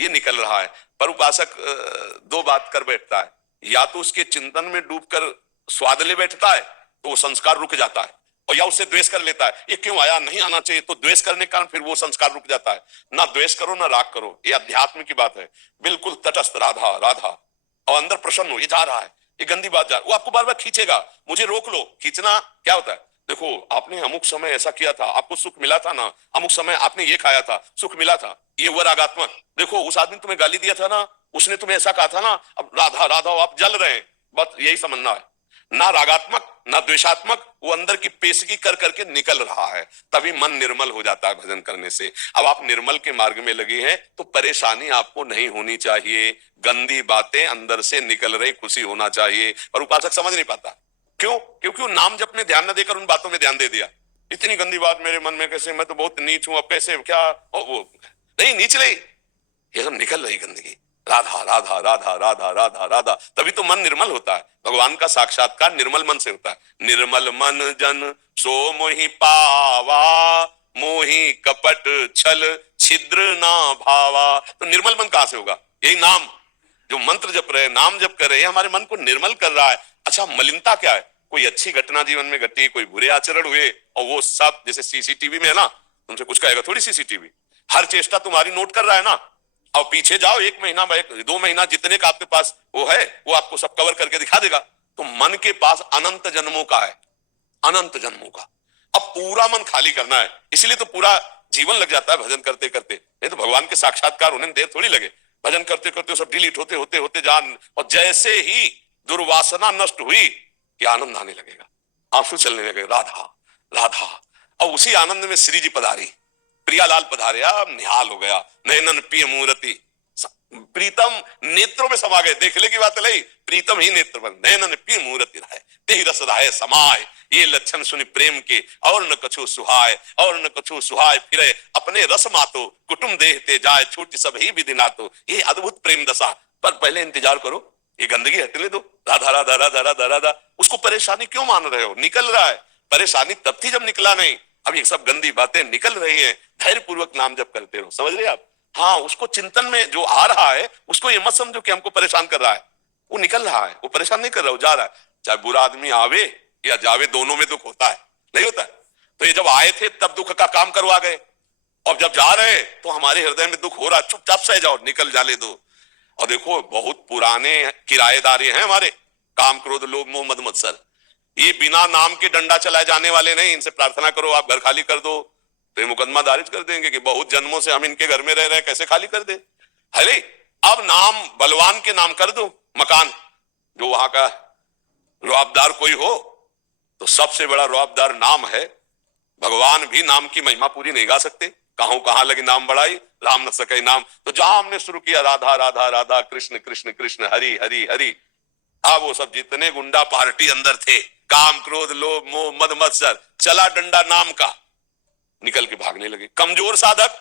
ये निकल रहा है। पर उपासक दो बात कर बैठता है, या तो उसके चिंतन में डूबकर स्वाद ले बैठता है तो वो संस्कार रुक जाता है, और या उससे द्वेष कर लेता है, ये क्यों आया, नहीं आना चाहिए, तो द्वेष करने के कारण फिर वो संस्कार रुक जाता है। ना द्वेष करो ना राग करो, ये अध्यात्म की बात है। बिल्कुल तटस्थ, राधा राधा, और अंदर प्रसन्न हो, ये जा रहा है, ये गंदी बात जा रहा है, वो आपको बार बार खींचेगा, मुझे रोक लो। खींचना क्या होता है, देखो आपने अमुक समय ऐसा किया था, आपको सुख मिला था ना, अमुक समय आपने ये खाया था, सुख मिला था, ये हुआ रागात्मक। देखो उस आदमी तुम्हें गाली दिया था ना, उसने तुम्हें ऐसा कहा था ना, अब राधा राधा आप जल रहे हैं, बस यही समझना है। ना रागात्मक ना द्वेषात्मक, वो अंदर की पेशगी कर करके निकल रहा है, तभी मन निर्मल हो जाता है भजन करने से। अब आप निर्मल के मार्ग में लगे हैं तो परेशानी आपको नहीं होनी चाहिए, गंदी बातें अंदर से निकल रही, खुशी होना चाहिए। पर उपासक समझ नहीं पाता, क्यों? क्योंकि वो नाम जप में ध्यान न देकर उन बातों में ध्यान दे दिया। इतनी गंदी बात मेरे मन में कैसे, मैं तो बहुत नीच हूं, अब कैसे क्या, वो नहीं नीच नहीं, ये सब निकल रही गंदगी, राधा राधा राधा राधा राधा राधा, तभी तो मन निर्मल होता है। भगवान का साक्षात्कार निर्मल मन से होता है। निर्मल मन जन सो मोहि पावा, मोहि कपट छल छिद्र ना भावा। तो निर्मल मन कहां से होगा? यही नाम, जो मंत्र जप रहे, नाम जप कर रहे हैं, हमारे मन को निर्मल कर रहा है। अच्छा, मलिनता क्या है? कोई अच्छी घटना जीवन में घटी, कोई बुरे आचरण हुए, और वो सब जैसे सीसीटीवी में है ना, तुमसे कुछ कहेगा थोड़ी सीसीटीवी, हर चेष्टा तुम्हारी नोट कर रहा है ना। और पीछे जाओ 1 महीना 2 महीना जितने का आपके पास वो है, वो आपको सब कवर करके दिखा देगा। तो मन के पास अनंत जन्मों का है, अनंत जन्मों का। अब पूरा मन खाली करना है, इसलिए तो पूरा जीवन लग जाता है भजन करते करते। नहीं तो भगवान के साक्षात्कार होने में देर थोड़ी लगे, भजन करते करते सब डिलीट होते होते होते जान, और जैसे ही दुर्वासना नष्ट हुई कि आनंद आने लगेगा, आंसू चलने लगे, राधा राधा। और उसी आनंद में श्री जी पधारी, प्रियालाल पधारे, अब निहाल हो गया, नैनन पिय मूर्ति, प्रीतम नेत्रों में समा गए। देखने की बात नहीं, प्रीतम ही नेत्र बन, नैनन पिय मूर्ति रहे, तेहि रस रहे समाय, ये लक्षण सुनि प्रेम के, और न कछु सुहाय, और न कछु सुहाय फिरे, अपने रस मातो कुटुम देहते जाए, छूट सब ही विधि नातो। ये अद्भुत प्रेम दशा। पर पहले इंतजार करो, ये गंदगी हटने दो, राधा राधा राधा राधा राधा। उसको परेशानी क्यों मान रहे हो? निकल रहा है, परेशानी तब थी जब निकला नहीं, अब ये सब गंदी बातें निकल रही है, धैर्य पूर्वक नाम जप करते रहो। समझ रहे आप? हाँ, उसको चिंतन में जो आ रहा है उसको ये मत समझो कि हमको परेशान कर रहा है, वो निकल रहा है, वो परेशान नहीं कर रहा, वो जा रहा है। चाहे बुरा आदमी आवे या जावे, दोनों में दुख होता है, नहीं होता? तो ये जब आए थे तब दुख का काम करवा गए, और जब जा रहे तो हमारे हृदय में दुख हो रहा है, चुपचाप सह जाओ, निकल जाने दो। और देखो बहुत पुराने किराएदार हैं हमारे, काम क्रोध लोभ मोह मद मत्सर, ये बिना नाम के डंडा चलाए जाने वाले नहीं। इनसे प्रार्थना करो आप घर खाली कर दो, तो ये मुकदमा दारिज कर देंगे कि बहुत जन्मों से हम इनके घर में रह रहे हैं, कैसे खाली कर दे। अरे अब नाम बलवान के नाम कर दो मकान, जो वहां का रुआबदार कोई हो, तो सबसे बड़ा रुआबदार नाम है। भगवान भी नाम की महिमा पूरी नहीं गा सकते, कहां लगी नाम बढ़ाई, राम न सके नाम। तो जहां हमने शुरू किया राधा राधा राधा, कृष्ण कृष्ण कृष्ण, हरि हरि हरि, अब वो सब जितने गुंडा पार्टी अंदर थे, काम क्रोध लोभ मोह मद मत्सर, चला डंडा नाम का, निकल के भागने लगे। कमजोर साधक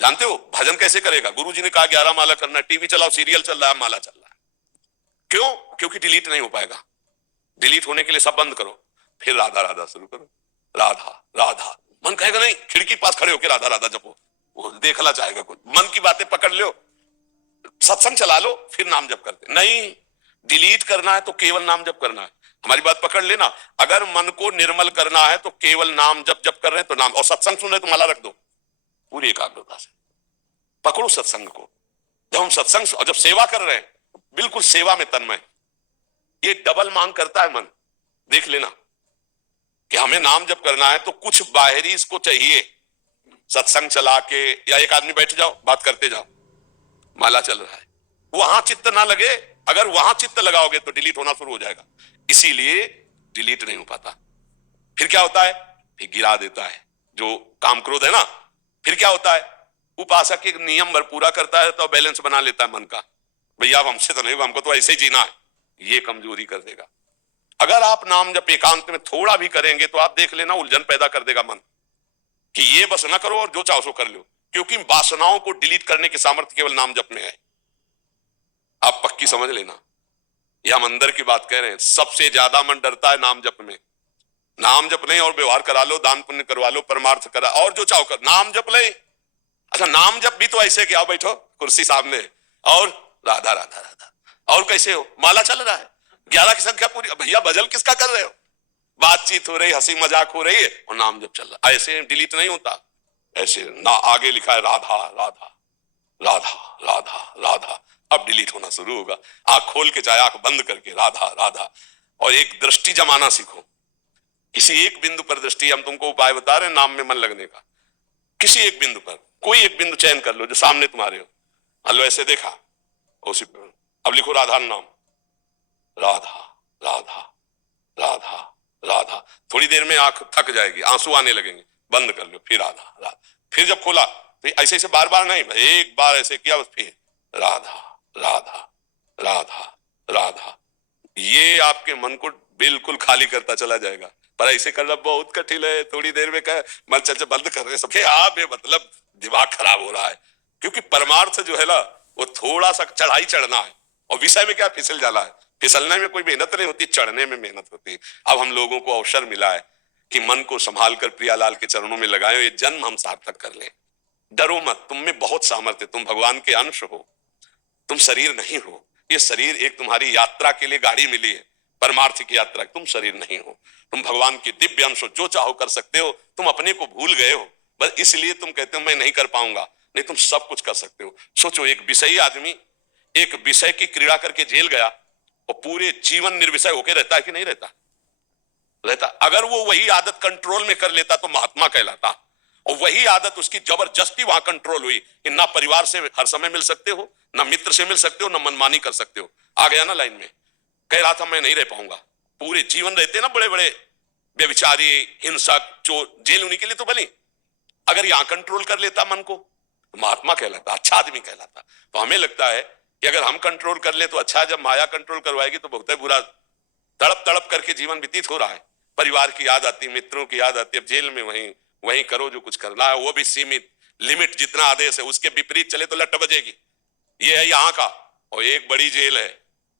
जानते हो भजन कैसे करेगा? गुरुजी ने कहा 11 माला करना, टीवी चलाओ, सीरियल चल रहा है, माला चल रहा है। क्यों? क्योंकि डिलीट नहीं हो पाएगा। डिलीट होने के लिए सब बंद करो, फिर राधा राधा शुरू करो, राधा राधा। मन कहेगा नहीं, खिड़की पास खड़े होकर राधा राधा जपो, वो देखना चाहेगा कुछ, मन की बातें पकड़ लो, सत्संग चला लो, फिर नाम जप करते नहीं। डिलीट करना है तो केवल नाम जप करना है। हमारी बात पकड़ लेना, अगर मन को निर्मल करना है तो केवल नाम जप कर रहे हैं तो नाम, और सत्संग सुन रहे तो माला रख दो पूरी एकाग्रता से, पकड़ो सत्संग को। जब हम सत्संग और जब सेवा कर रहे हैं, बिल्कुल सेवा में तन्मय, ये डबल मांग करता है मन। देख लेना कि हमें नाम जप करना है तो कुछ बाहरी इसको चाहिए, सत्संग चला के या एक आदमी बैठ जाओ बात करते जाओ, माला चल रहा है, वहां चित्त ना लगे। अगर वहां चित्त लगाओगे तो डिलीट होना शुरू हो जाएगा, इसीलिए डिलीट नहीं हो पाता। फिर क्या होता है? फिर गिरा देता है जो काम क्रोध है ना। फिर क्या होता है? उपासक एक नियम भर पूरा करता है तो बैलेंस बना लेता है मन का, भैया हमसे तो नहीं होगा, हमको तो ऐसे ही जीना है, ये कमजोरी कर देगा। अगर आप नाम जब एकांत में थोड़ा भी करेंगे तो आप देख लेना उलझन पैदा कर देगा मन, कि ये बस ना करो और जो चाहो सो कर लो, क्योंकि वासनाओं को डिलीट करने की सामर्थ्य केवल नाम जप में है। आप पक्की समझ लेना, यह हम अंदर की बात कह रहे हैं। सबसे ज्यादा मन डरता है नाम जप में। नाम जप नहीं और व्यवहार करा लो, दान पुण्य करवा लो, परमार्थ करा और जो चाहो कर, नाम जप ले, अच्छा, नाम जब भी तो ऐसे कि आओ बैठो कुर्सी सामने और राधा राधा राधा, और कैसे हो, माला चल रहा है, 11 की संख्या पूरी, भैया भजन किसका कर रहे हो, बातचीत हो रही, हंसी मजाक हो रही है और नाम जब चल रहा है। ऐसे डिलीट नहीं होता, ऐसे ना आगे लिखा है राधा राधा राधा राधा राधा, अब डिलीट होना शुरू होगा। आंख खोल के चाहे आंख बंद करके राधा राधा, और एक दृष्टि जमाना सीखो, किसी एक बिंदु पर दृष्टि। हम तुमको उपाय बता रहे हैं नाम में मन लगने का, किसी एक बिंदु पर कोई एक बिंदु चयन कर लो जो सामने तुम्हारे हो, हलो ऐसे देखा उसी पर, अब लिखो राधा नाम, राधा राधा राधा राधा। थोड़ी देर में आंख थक जाएगी, आंसू आने लगेंगे, बंद कर लो, फिर राधा राधा, फिर जब खोला तो ऐसे ऐसे बार बार नहीं, एक बार ऐसे किया बस, फिर राधा राधा राधा राधा। ये आपके मन को बिल्कुल खाली करता चला जाएगा, पर ऐसे करना बहुत कठिन है। थोड़ी देर में कहे मन चल बंद कर रहे सबके, आप ये मतलब दिमाग खराब हो रहा है, क्योंकि परमार्थ जो है ना वो थोड़ा सा चढ़ाई चढ़ना है, और विषय में क्या फिसल जाना है, फिसलने में कोई मेहनत नहीं होती, चढ़ने में मेहनत होती है। अब हम लोगों को अवसर मिला है कि मन को संभाल कर प्रियालाल के चरणों में लगाए, ये जन्म हम सार्थक कर लें। डरो मत, तुम में बहुत सामर्थ्य, तुम भगवान के अंश हो, तुम शरीर नहीं हो। ये शरीर एक तुम्हारी यात्रा के लिए गाड़ी मिली है, परमार्थ की यात्रा, तुम शरीर नहीं हो, तुम भगवान की दिव्य अंश हो, जो चाहो कर सकते हो। तुम अपने को भूल गए हो, बस इसलिए तुम कहते हो मैं नहीं कर पाऊंगा, नहीं तुम सब कुछ कर सकते हो। सोचो, एक विषयी आदमी एक विषय की क्रीड़ा करके जेल गया और पूरे जीवन निर्विषय होकर रहता है कि नहीं रहता, रहता। अगर वो वही आदत कंट्रोल में कर लेता तो महात्मा कहलाता, और वही आदत उसकी जबरदस्ती वहां कंट्रोल हुई कि ना परिवार से हर समय मिल सकते हो, ना मित्र से मिल सकते हो, ना मनमानी कर सकते हो। आ गया ना लाइन में, कह रहा था मैं नहीं रह पाऊंगा, पूरे जीवन रहते ना बड़े बड़े व्यभिचारी, हिंसक, चोर, जेल उन्हीं के लिए तो बनी। अगर यहां कंट्रोल कर लेता मन को तो महात्मा कहलाता, अच्छा आदमी कहलाता। तो हमें लगता है कि अगर हम कंट्रोल कर ले तो अच्छा, जब माया कंट्रोल करवाएगी तो बहुत बुरा। तड़प तड़प करके जीवन व्यतीत हो रहा है, परिवार की याद आती, मित्रों की याद आती, अब जेल में वहीं वहीं करो जो कुछ करना है, वो भी सीमित, लिमिट, जितना आदेश है उसके विपरीत चले तो लट बजेगी। ये है यहाँ का, और एक बड़ी जेल है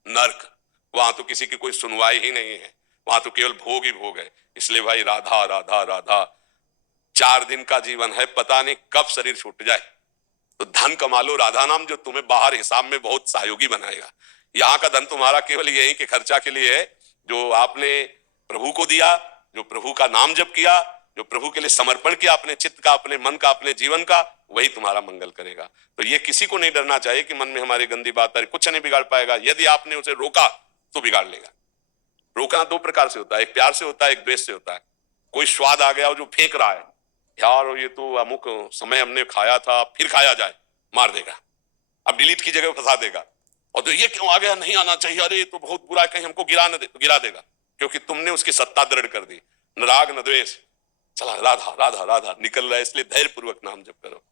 नर्क, वहां तो किसी की कोई सुनवाई ही नहीं है, वहां तो केवल भोग ही भोग है। इसलिए भाई राधा राधा राधा, 4 दिन का जीवन है, पता नहीं कब शरीर छूट जाए, तो धन कमा लो राधा नाम, जो तुम्हें बाहर हिसाब में बहुत सहयोगी बनाएगा। यहाँ का धन तुम्हारा केवल यही के खर्चा के लिए है, जो आपने प्रभु को दिया, जो प्रभु का नाम जप किया, जो प्रभु के लिए समर्पण किया, अपने चित्त का, अपने मन का, अपने जीवन का, वही तुम्हारा मंगल करेगा। तो ये किसी को नहीं डरना चाहिए कि मन में हमारी गंदी बात आ रही, कुछ नहीं बिगाड़ पाएगा। यदि आपने उसे रोका तो बिगाड़ लेगा। रोकना 2 प्रकार से होता है, एक प्यार से होता है, एक द्वेष से होता है। कोई स्वाद आ गया और जो फेंक रहा है, यार ये तो अमुक समय हमने खाया था, फिर खाया जाए, मार देगा, अब डिलीट की जगह फंसा देगा। और तो ये क्यों आ गया, नहीं आना चाहिए, अरे ये तो बहुत बुरा है, कहीं हमको गिरा न दे, तो गिरा देगा, क्योंकि तुमने उसकी सत्ता दृढ़ कर दी। न राग न द्वेष, चला राधा राधा राधा निकल रहा है, इसलिए धैर्य पूर्वक नाम जप करो।